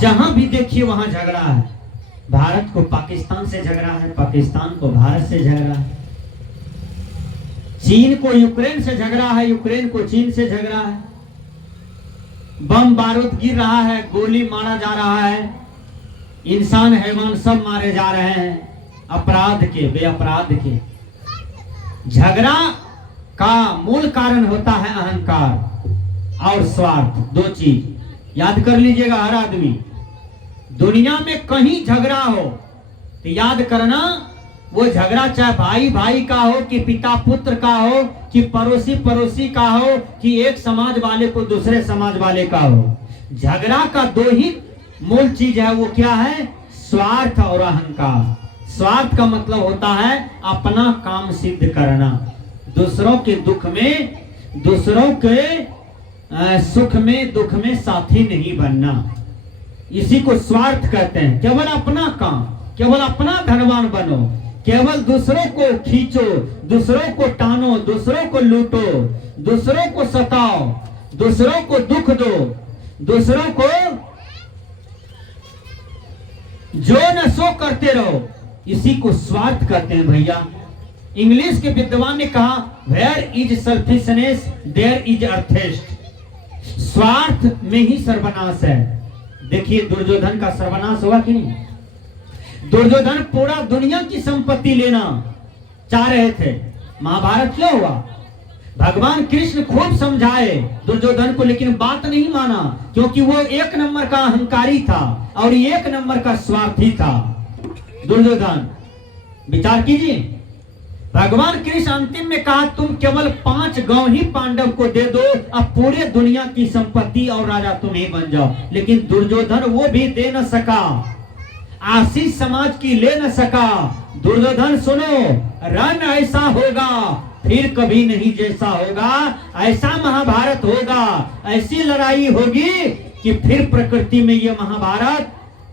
जहां भी देखिए वहां झगड़ा है। भारत को पाकिस्तान से झगड़ा है, पाकिस्तान को भारत से झगड़ा है, चीन को यूक्रेन से झगड़ा है, यूक्रेन को चीन से झगड़ा है, बम बारूद गिर रहा है, गोली मारा जा रहा है, इंसान हैवान सब मारे जा रहे हैं, अपराध के बेअपराध के। झगड़ा का मूल कारण होता है अहंकार और स्वार्थ, दो चीज याद कर लीजिएगा हर आदमी। दुनिया में कहीं झगड़ा हो तो याद करना, वो झगड़ा चाहे भाई भाई का हो, कि पिता पुत्र का हो, कि पड़ोसी पड़ोसी का हो, कि एक समाज वाले को दूसरे समाज वाले का हो, झगड़ा का दो ही मूल चीज है। वो क्या है? स्वार्थ और अहंकार। स्वार्थ का मतलब होता है अपना काम सिद्ध करना, दूसरों के दुख में, दूसरों के सुख में दुख में साथी नहीं बनना, इसी को स्वार्थ कहते हैं। केवल अपना काम, केवल अपना धनवान बनो, केवल दूसरों को खींचो, दूसरों को टानो, दूसरों को लूटो, दूसरों को सताओ, दूसरों को दुख दो, दूसरों को जो न सो करते रहो, इसी को स्वार्थ कहते हैं भैया। इंग्लिश के विद्वान ने कहा, where is selfishness there is earthiest. स्वार्थ में ही सर्वनाश है। देखिए दुर्योधन का सर्वनाश हुआ कि नहीं? दुर्योधन पूरा दुनिया की संपत्ति लेना चाह रहे थे। महाभारत क्यों हुआ? भगवान कृष्ण खूब समझाए दुर्योधन को, लेकिन बात नहीं माना, क्योंकि वो एक नंबर का अहंकारी था और एक नंबर का स्वार्थी था दुर्योधन। विचार कीजिए, भगवान कृष्ण अंतिम में कहा, तुम केवल 5 गांव ही पांडव को दे दो, अब पूरे दुनिया की संपत्ति और राजा तुम ही बन जाओ। लेकिन दुर्योधन वो भी दे न सका, आशीष समाज की ले न सका। दुर्योधन सुनो, रण ऐसा होगा फिर कभी नहीं जैसा होगा, ऐसा महाभारत होगा, ऐसी लड़ाई होगी कि फिर प्रकृति में ये महाभारत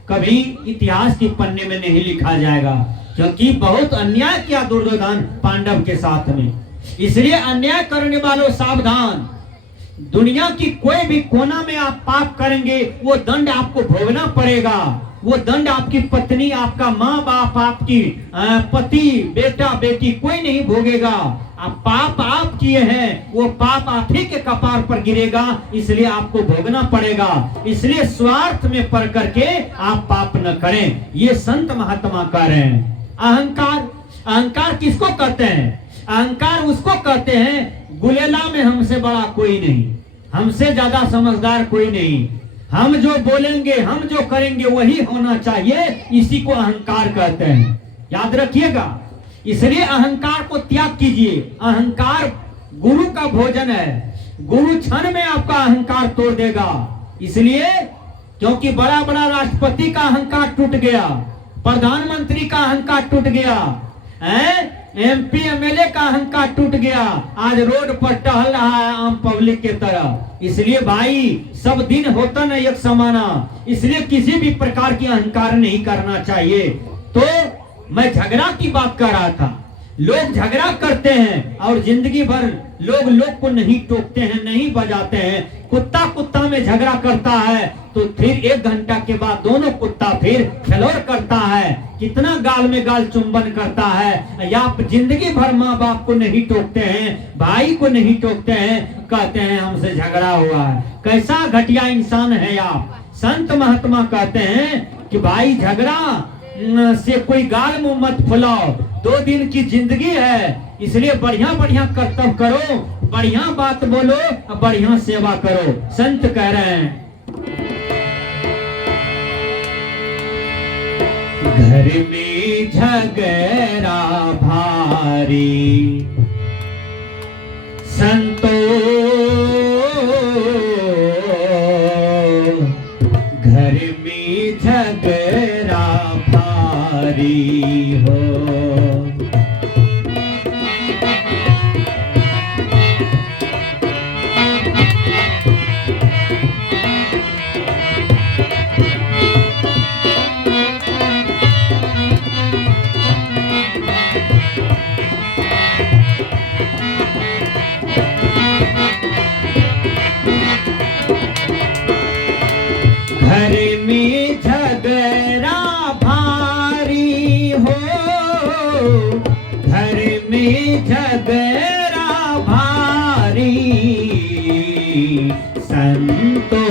कभी इतिहास के पन्ने में नहीं लिखा जाएगा, क्योंकि बहुत अन्याय किया दुर्योधन पांडव के साथ में। इसलिए अन्याय करने वालों सावधान। दुनिया की कोई भी कोना में आप पाप करेंगे, वो दंड आपको भोगना पड़ेगा। वो दंड आपकी पत्नी, आपका माँ बाप, आपकी पति, बेटा बेटी कोई नहीं भोगेगा। आप पाप आप किए हैं, वो पाप आप ही के कपार पर गिरेगा, इसलिए आपको भोगना पड़ेगा। इसलिए स्वार्थ में पड़ करके आप पाप न करें, ये संत महात्मा कह रहे हैं। अहंकार, अहंकार किसको कहते हैं? अहंकार उसको कहते हैं, गुलेला में हमसे बड़ा कोई नहीं, हमसे ज्यादा समझदार कोई नहीं, हम जो बोलेंगे, हम जो करेंगे वही होना चाहिए, इसी को अहंकार कहते हैं। याद रखिएगा, इसलिए अहंकार को त्याग कीजिए। अहंकार गुरु का भोजन है, गुरु क्षण में आपका अहंकार तोड़ देगा। इसलिए क्योंकि बड़ा बड़ा राष्ट्रपति का अहंकार टूट गया, प्रधानमंत्री का अहंकार टूट गया, MP MLA का अहंकार टूट गया, आज रोड पर टहल रहा है आम पब्लिक के तरह। इसलिए भाई सब दिन होता न एक समाना, इसलिए किसी भी प्रकार की अहंकार नहीं करना चाहिए। तो मैं झगड़ा की बात कर रहा था। लोग झगड़ा करते हैं और जिंदगी भर लोग को नहीं टोकते हैं, नहीं बजाते हैं। कुत्ता कुत्ता में झगड़ा करता है तो फिर 1 घंटा के बाद दोनों कुत्ता फिर खिलौड़ करता है, कितना गाल में गाल चुंबन करता है। या जिंदगी भर माँ बाप को नहीं टोकते हैं, भाई को नहीं टोकते हैं, कहते हैं हमसे झगड़ा हुआ है। कैसा घटिया इंसान है आप। संत महात्मा कहते हैं कि भाई झगड़ा से कोई गाल मुंह मत फुलाओ, 2 दिन की जिंदगी है, इसलिए बढ़िया बढ़िया कर्तव्य करो, बढ़िया बात बोलो, बढ़िया सेवा करो। संत कह रहे हैं, घर में झगड़ा भारी संतो, घर में झगड़ा भारी हो। घर में झगड़ा भारी, संतो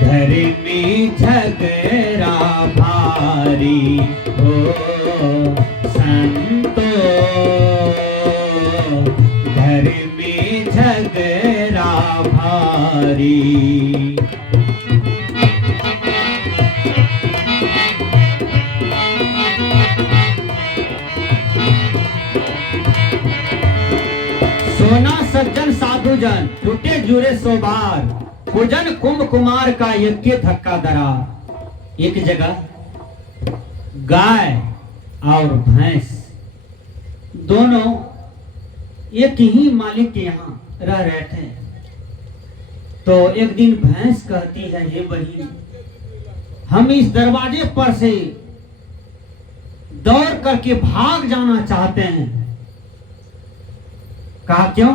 घर में झगड़ा भारी हो, संतो घर में झगड़ा भारी। सोना सज्जन साधु जन टूटे जुरे सोबार, कुजन कुंभ कुमार का यज्ञ धक्का दरार। एक जगह गाय और भैंस दोनों एक ही मालिक के यहाँ रह रहे थे। तो एक दिन भैंस कहती है, हे बहिन, हम इस दरवाजे पर से दौड़ करके भाग जाना चाहते हैं। कहा क्यों?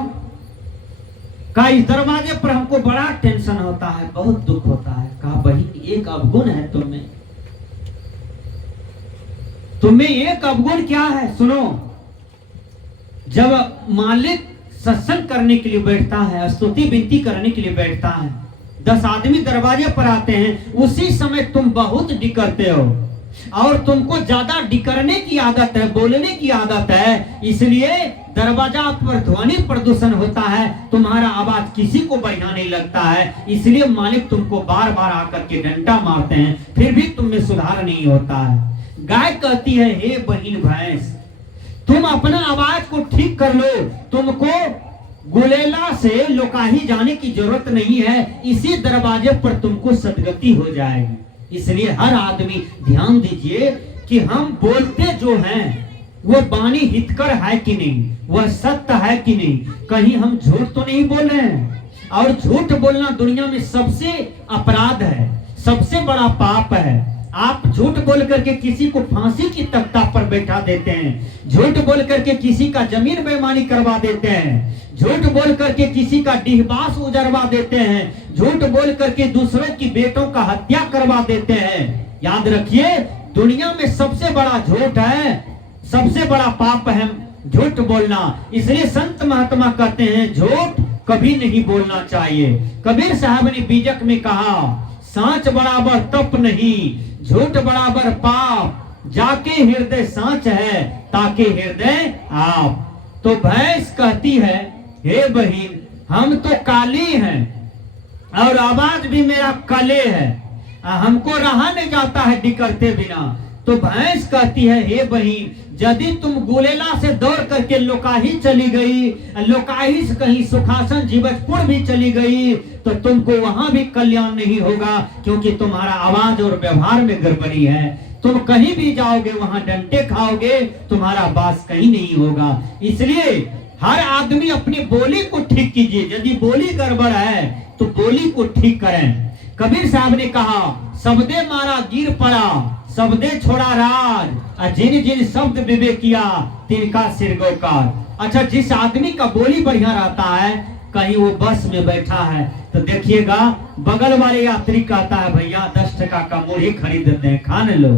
कहा इस दरवाजे पर हमको बड़ा टेंशन होता है, बहुत दुख होता है। कहा बहिन, एक अवगुण है तुम्हें एक अवगुण क्या है? सुनो, जब मालिक सत्संग करने के लिए बैठता है, स्तुति विनती करने के लिए बैठता है, 10 आदमी दरवाजे पर आते हैं, उसी समय तुम बहुत डिकरते हो और तुमको ज्यादा डिकरने की आदत है, बोलने की आदत है, इसलिए दरवाजा पर ध्वनि प्रदूषण होता है, तुम्हारा आवाज किसी को बढ़िया नहीं लगता है, इसलिए मालिक तुमको बार बार आकर के डंडा मारते हैं, फिर भी तुम में सुधार नहीं होता है। गाय कहती है, हे बहिन भैंस, तुम अपना आवाज को ठीक कर लो, तुमको गुलेला से लोकाही जाने की जरूरत नहीं है, इसी दरवाजे पर तुमको सदगति हो जाएगी। इसलिए हर आदमी ध्यान दीजिए कि हम बोलते जो हैं वो वाणी हितकर है कि नहीं, वह सत्य है कि नहीं, कहीं हम झूठ तो नहीं बोल रहे हैं। और झूठ बोलना दुनिया में सबसे अपराध है, सबसे बड़ा पाप है। आप झूठ बोल करके किसी को फांसी की तख्ता पर बैठा देते हैं, झूठ बोल करके किसी का जमीन बेईमानी करवा देते हैं, झूठ बोल करके किसी का डीहबास उजरवा देते हैं, झूठ बोल करके दूसरों की बेटों का हत्या करवा देते हैं। याद रखिए, दुनिया में सबसे बड़ा झूठ है, सबसे बड़ा पाप है झूठ बोलना। इसलिए संत महात्मा कहते हैं झूठ कभी नहीं बोलना चाहिए। कबीर साहब ने बीजक में कहा, सांच बराबर तप नहीं, झूठ बराबर पाप, जाके हृदय सांच है ताके हृदय आप। तो भैंस कहती है, हे बहिन, हम तो काली हैं और आवाज भी मेरा कले है, हमको रहा नहीं जाता है डिकरते बिना। तो भैंस कहती है, हे बहिन, यदि तुम गुलेला से दौड़ करके लोकाही चली गई, लोकाही से कहीं सुखासन जीवजपुर भी चली गई, तो तुमको वहां भी कल्याण नहीं होगा, क्योंकि तुम्हारा आवाज और व्यवहार में गड़बड़ी है। तुम कहीं भी जाओगे वहां डंडे खाओगे, तुम्हारा बास कहीं नहीं होगा। इसलिए हर आदमी अपनी बोली को ठीक कीजिए। यदि बोली गड़बड़ है तो बोली को ठीक करें। कबीर साहब ने कहा, शब्दे मारा गिर पड़ा, शब्दे छोड़ा राज, जिन जिन शब्द विवेक किया तिनका सिर गोकार। अच्छा, जिस आदमी का बोली बढ़िया रहता है, कहीं वो बस में बैठा है तो देखिएगा बगल वाले यात्री कहता है, भैया 10 टका का मुरही खरीद देते हैं, खा लो।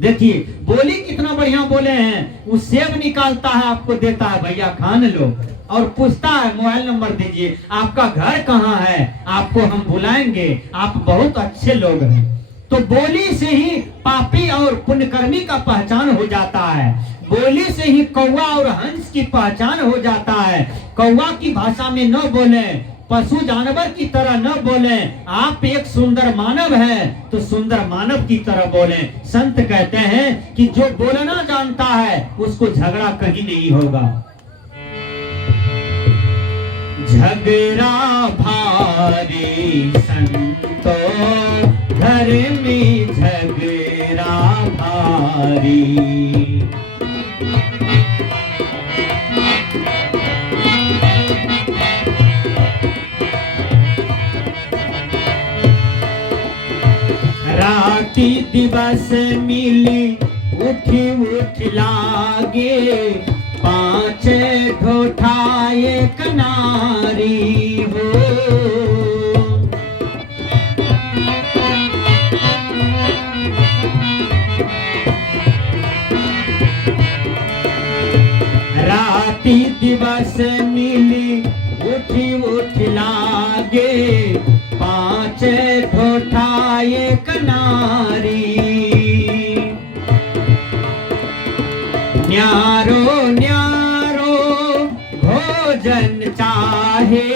देखिए बोली कितना बढ़िया बोले हैं, वो सेब निकालता है आपको देता है, भैया खान लो, और पूछता है मोबाइल नंबर दीजिए, आपका घर कहाँ है, आपको हम बुलाएंगे, आप बहुत अच्छे लोग हैं। तो बोली से ही पापी और पुण्यकर्मी का पहचान हो जाता है। बोली से ही कौवा और हंस की पहचान हो जाता है। कौवा की भाषा में न बोले, पशु जानवर की तरह न बोले, आप एक सुंदर मानव है तो सुंदर मानव की तरह बोले। संत कहते हैं कि जो बोलना जानता है उसको झगड़ा कहीं नहीं होगा। झगड़ा भारी संतो घर में झगड़ा भारी, राती दिवस मिली उठी उठ लागे, 5 ढोठाए कनारी हो। ठोठा एक नारी, न्यारो न्यारो भोजन चाहे,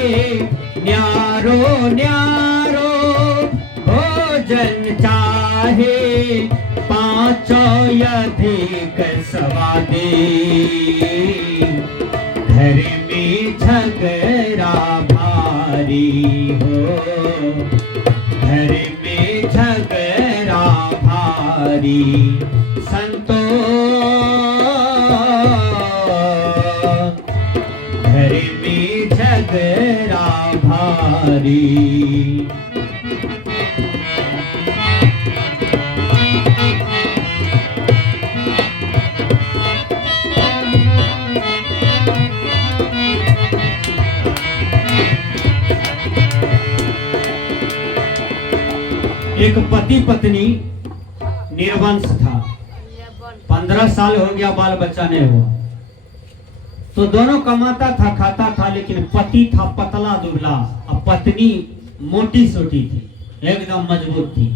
न्यारो न्यारो भोजन चाहे, पांचों अधिक स्वादे, घर में झगड़ा भारी हो, घर में झगड़ा भारी, संतो घर में झगड़ा भारी। एक पति पत्नी निर्वंश था, 15 साल हो गया, बाल बच्चा नहीं हुआ। तो दोनों कमाता था, खाता था, लेकिन पति था पतला दुबला और पत्नी मोटी सोटी थी, एकदम मजबूत थी।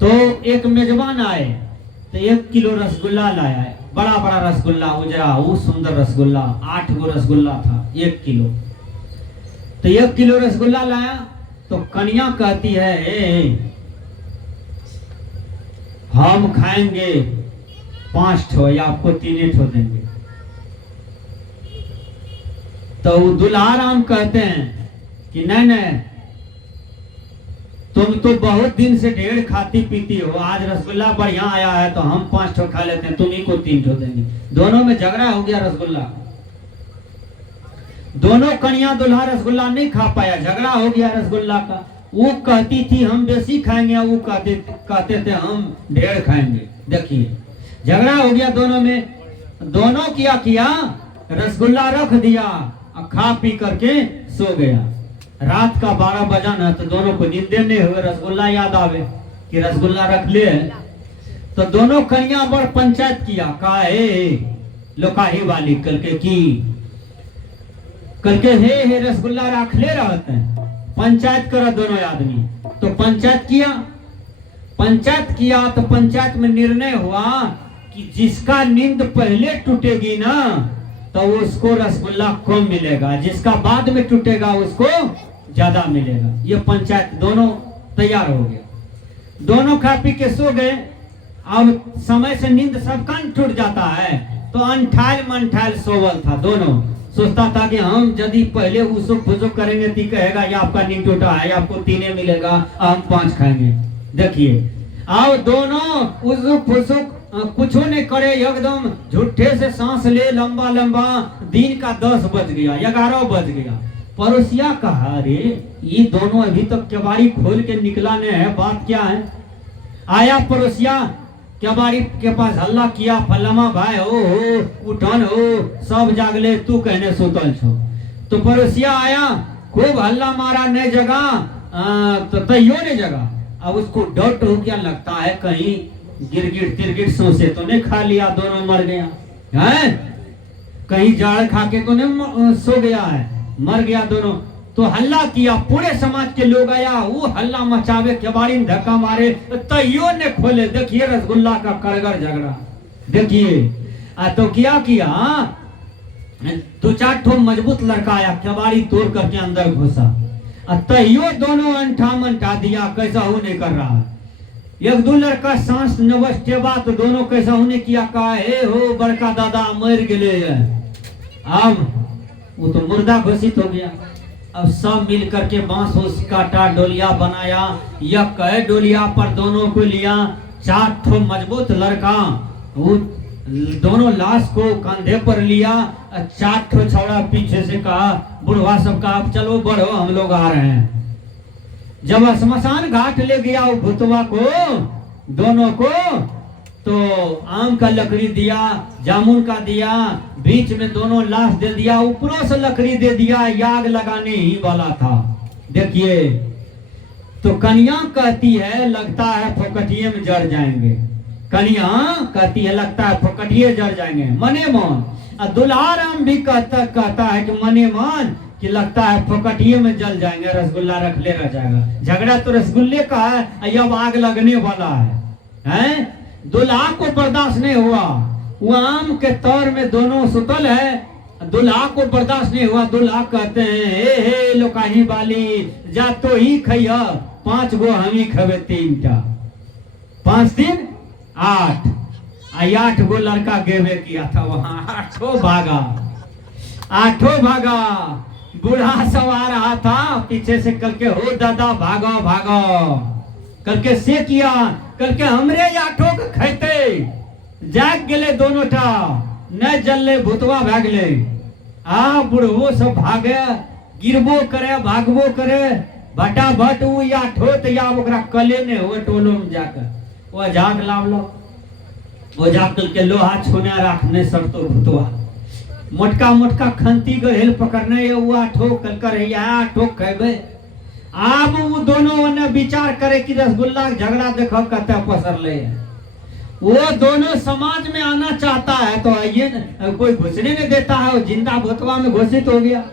तो एक मेजबान आए तो 1 किलो रसगुल्ला लाया, बड़ा बड़ा रसगुल्ला, उजरा वो सुंदर रसगुल्ला, 8 गो रसगुल्ला था 1 किलो। तो 1 किलो रसगुल्ला लाया तो कन्या कहती है, हम खाएंगे 5 ठो या आपको 3 ठो देंगे। तो दुल्हा राम कहते हैं कि नहीं नहीं, तुम तो बहुत दिन से ढेर खाती पीती हो, आज रसगुल्ला बढ़िया आया है तो हम 5 ठो खा लेते हैं, तुम ही को 3 ठो देंगे। दोनों में झगड़ा हो गया रसगुल्ला, दोनों कन्या दुल्हा रसगुल्ला नहीं खा पाया, झगड़ा हो गया रसगुल्ला का। वो कहती थी हम बेसी खाएंगे, वो कहते थे हम ढेर खाएंगे। देखिए झगड़ा हो गया दोनों में, दोनों किया रसगुल्ला रख दिया और खा पी करके सो गया। रात का 12 बजा ना तो दोनों को नींद नहीं हुए, रसगुल्ला याद आवे कि रसगुल्ला रख ले। तो दोनों कन्या बड़ पंचायत किया, कहा लोकाही वाली कल के हे रसगुल्ला रख ले रहते हैं, पंचायत करा दोनों आदमी। तो पंचायत किया तो पंचायत में निर्णय हुआ कि जिसका नींद पहले टूटेगी ना तो उसको रसगुल्ला कम मिलेगा, जिसका बाद में टूटेगा उसको ज्यादा मिलेगा। ये पंचायत दोनों तैयार हो गया, दोनों खा पी के सो गए। अब समय से नींद सबका टूट जाता है, तो अंठाइल मंठाइल सोवल था, दोनों सोचता था कि हम यदि पहले उसुक फुसुक करेंगे तो कहेगा ये आपका नींद टूटा है, आपको 3 मिलेगा, हम 5 खाएंगे। देखिए अब दोनों उसुक फुसुक कुछ नहीं करे, एकदम झूठे से सांस ले लंबा लंबा। दिन का 10 बज गया, 11 बज गया। पड़ोसिया कहा अरे ये दोनों अभी तक केवाड़ी खोल के निकला नहीं है, बात क्या है। आया पड़ोसिया केवाड़ी के पास हल्ला किया, फल्लमा भाई हो उठन हो, सब जागले, तू कहने सुतल छो। तो पड़ोसिया आया, खूब हल्ला मारा, नहीं जगा तो तैयो नहीं जगा। अब उसको डर हो गया, लगता है कहीं गिरगिट तिरगिट सोसे तो नहीं खा लिया, दोनों मर गया है, कहीं जाड़ खा के तो नहीं सो गया है, मर गया दोनों। तो हल्ला किया, पूरे समाज के लोग आया, वो हल्ला मचावे, केवाड़ी में धक्का मारे, तैयो ने खोले। देखिए रसगुल्ला का करगर झगड़ा। देखिए तो क्या किया, 2-4 ठो मजबूत लड़का आया, केवाड़ी तोड़ करके अंदर घुसा, तैयो दोनों अंठा दिया, कैसा हो नहीं कर रहा। 1-2 लड़का सांस नवस्ते बात, दोनों कैसा होने किया, कहा हे हो बड़का दादा मर गए। अब वो तो मुर्दा घोषित हो गया। अब सब मिल करके बांस उस काटा, डोलिया बनाया, यह कहे डोलिया पर दोनों को लिया। 4 ठो मजबूत लड़का वो दोनों लाश को कंधे पर लिया, 4 ठो छौड़ा पीछे से कहा, बुढ़वा सब कहा अब चलो बढ़ो हम लोग आ रहे हैं। जब श्मशान घाट ले गया वो भूतवा को, दोनों को, तो आम का लकड़ी दिया, जामुन का दिया, बीच में दोनों लाश दे दिया, ऊपरों से लकड़ी दे दिया, याग लगाने ही वाला था। देखिए तो कन्या कहती है लगता है फोकटिये में जड़ जाएंगे, कन्या कहती है लगता है फोकटिये जड़ जाएंगे मने मन। दुल्हा राम भी कहता है कि मने मन कि लगता है फोकटिये में जल जाएंगे, रसगुल्ला रख ले रह जाएगा। झगड़ा तो रसगुल्ले का है, अब आग लगने वाला है? दुल्हा को बर्दाश्त नहीं हुआ, वो आम के तौर में दोनों सुतल है, दुल्हा को बर्दाश्त नहीं हुआ। दुल्हा कहते हैं हे लोकाही बाली, जा तो ही खैया, 5 गो हम ही खबे 3टा, 5 दिन 8, 8 गो लड़का गेबे किया था वहां, 8 भागा। बूढ़ा सब आ रहा था पीछे से, कल के हो दादा भागो भागो, कल के से किया, कल के हमरे 8 के खैते। जाग गेले दोनों टा, न जलले भूतवा भाग ले। बुढ़वो सब भागे, गिरबो करे भागबो करे, भटा भट उ 8 या ओकरा कले ने हो टोलो में जाकर वो जाग लावलो, वो जाकर के लोहा छोना रखने सब तो भूतवा मोटका मोटका खंती गहेल पकड़ने ये वो 8 कल कर है 8 कहबे। अब वो दोनों ने विचार करे कि रसगुल्ला झगड़ा देखो कहते पसर ले, वो दोनों समाज में आना चाहता है तो आइए न, कोई घुसने नहीं देता है, वो जिंदा भूतवा में घोषित हो गया,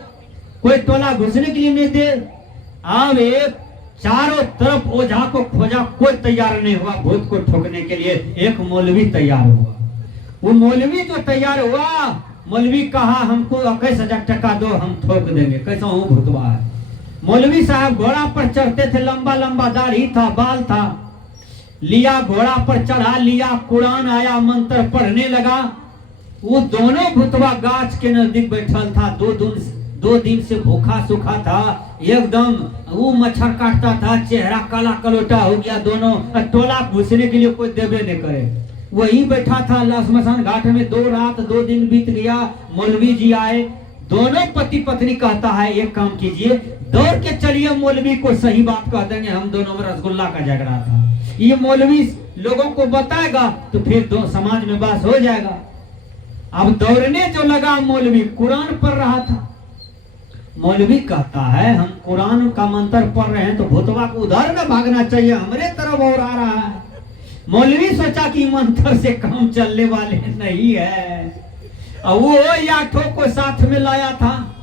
कोई टोला घुसने के लिए नहीं दे। अब एक चारों तरफ ओझा को खोजा, कोई तैयार नहीं हुआ भूत को ठोकने के लिए। एक मौलवी तैयार हुआ, वो मौलवी जो तैयार हुआ, मौलवी कहा हमको 21,000 टका दो, हम ठोक देंगे, कैसा हूँ भूतवा है। मौलवी साहब घोड़ा पर चढ़ते थे, लंबा लंबा दाढ़ी था, बाल था, लिया घोड़ा पर चढ़ा लिया, कुरान आया, मंत्र पढ़ने लगा। वो दोनों भूतवा गाछ के नजदीक बैठल था, 2 दिन से भूखा सूखा था एकदम, वो मच्छर काटता था, चेहरा काला कलोटा हो गया दोनों, टोला घुसने के लिए कोई देवे नहीं करे, वही बैठा था स्मशान घाट में। 2 रात 2 दिन बीत गया, मौलवी जी आए, दोनों पति पत्नी कहता है एक काम कीजिए, दौड़ के चलिए मौलवी को सही बात कह देंगे, हम दोनों में रसगुल्ला का झगड़ा था। ये मौलवी लोगों को बताएगा तो फिर दो समाज में बात हो जाएगा। अब दौड़ने जो लगा, मौलवी कुरान पढ़ रहा था। मौलवी कहता है हम कुरान का मंत्र पढ़ रहे हैं तो भूतवा को उधर में भागना चाहिए, हमारे तरफ और आ रहा है। मौलवी सोचा कि मंत्र से काम चलने वाले नहीं है। अब वो 8 को साथ में लाया था,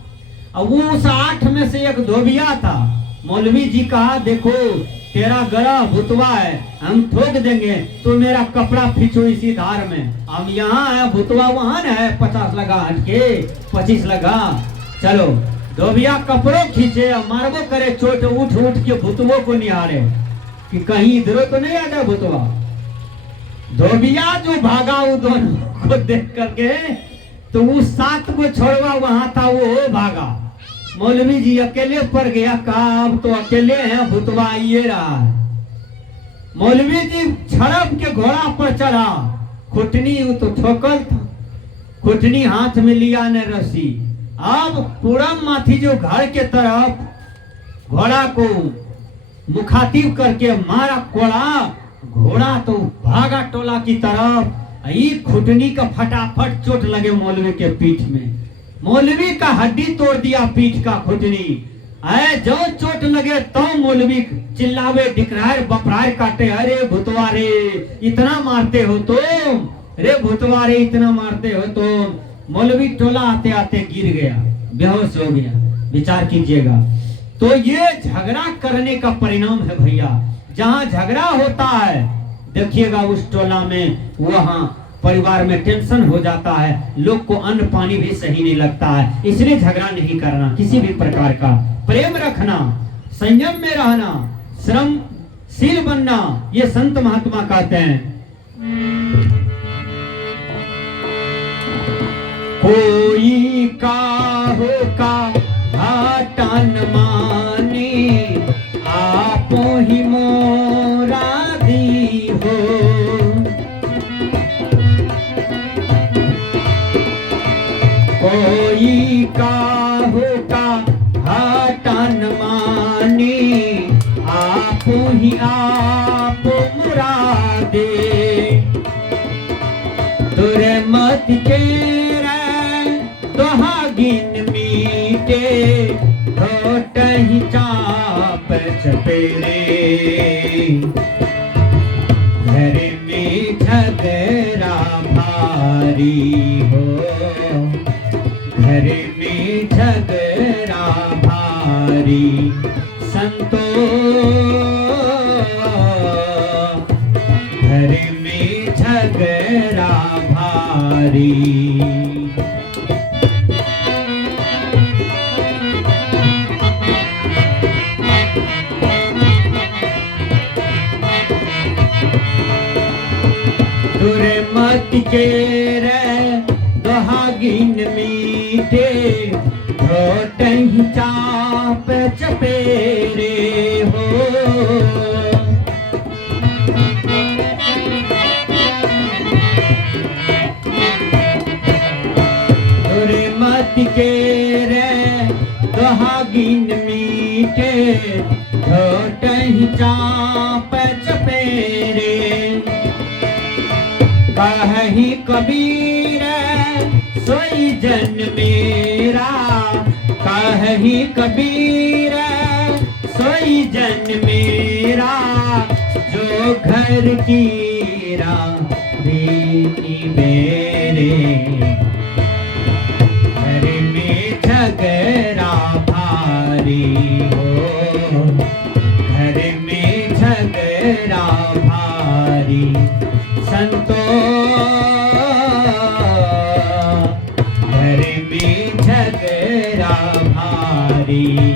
अब वो उस 8 में से एक धोबिया था। मौलवी जी कहा देखो तेरा गला भूतवा है, हम ठोक देंगे, तो मेरा कपड़ा खींचो इसी धार में, हम यहाँ है भूतवा वहां है, 50 लगा हटके 25 लगा, चलो। धोबिया कपड़ों खींचे, मारबो करे चोट, उठ उठ के भूतवो को निहारे कि कहीं इधरों तो नहीं आ जाए भूतवा। धोबिया जो भागा वो दोनों को देख करके, तो वो 7 को छोड़वा वहां था, वो भागा। मौलवी जी अकेले पड़ गया, कहा अब तो अकेले हैं, भूतवा आइए रहा है। मौलवी जी छड़प के घोड़ा पर चढ़ा, खुटनी वो तो ठोकल था, खुटनी हाथ में लिया ने रस्सी। अब पूरब माथी जो घर के तरफ घोड़ा को मुखातिब करके मारा कोड़ा, घोड़ा तो भागा टोला की तरफ। ये खुटनी का फटाफट चोट लगे मौलवी के पीठ में, मौलवी का हड्डी तोड़ दिया पीठ का खुटनी। जो चोट लगे तो मौलवी चिल्लावे, डिकरार बपरार काटे, अरे भूतवा रे इतना मारते हो तुम, रे भूतवा रे इतना मारते हो तुम। मौलवी टोला आते आते गिर गया, बेहोश हो गया। विचार कीजिएगा, तो ये झगड़ा करने का परिणाम है भैया। जहां झगड़ा होता है देखिएगा उस टोला में, वहां परिवार में टेंशन हो जाता है, लोग को अन्न पानी भी सही नहीं लगता है। इसलिए झगड़ा नहीं करना, किसी भी प्रकार का प्रेम रखना, संयम में रहना, श्रमशील बनना, ये संत महात्मा कहते हैं। कोई काहो का घाटा न माने, आपो ही मोरा दी हो। कोई काहो का घाटा न माने, आपो ही आप मुरादे। तुरे मत के दोहागिन मीटे, घोट ही चाप चपेरे। घर में झगड़ा भारी हो, घर में झगड़ा भारी संतो, घर में झगड़ा भारी। दुर्मत के रे दोहागिन मीठे, घोटही चाप चपेरे हो। दुर्मत के रे दोहागिन मीठे, घोटही चाप चपेरे। कही कबीर सोई जन मेरा, कही कबीर सोई जन मेरा। जो घर की रानी मेरे, घर में झगड़ा भारी हो, घर में झगड़ा भारी संतो, घर में झगड़ा भारी।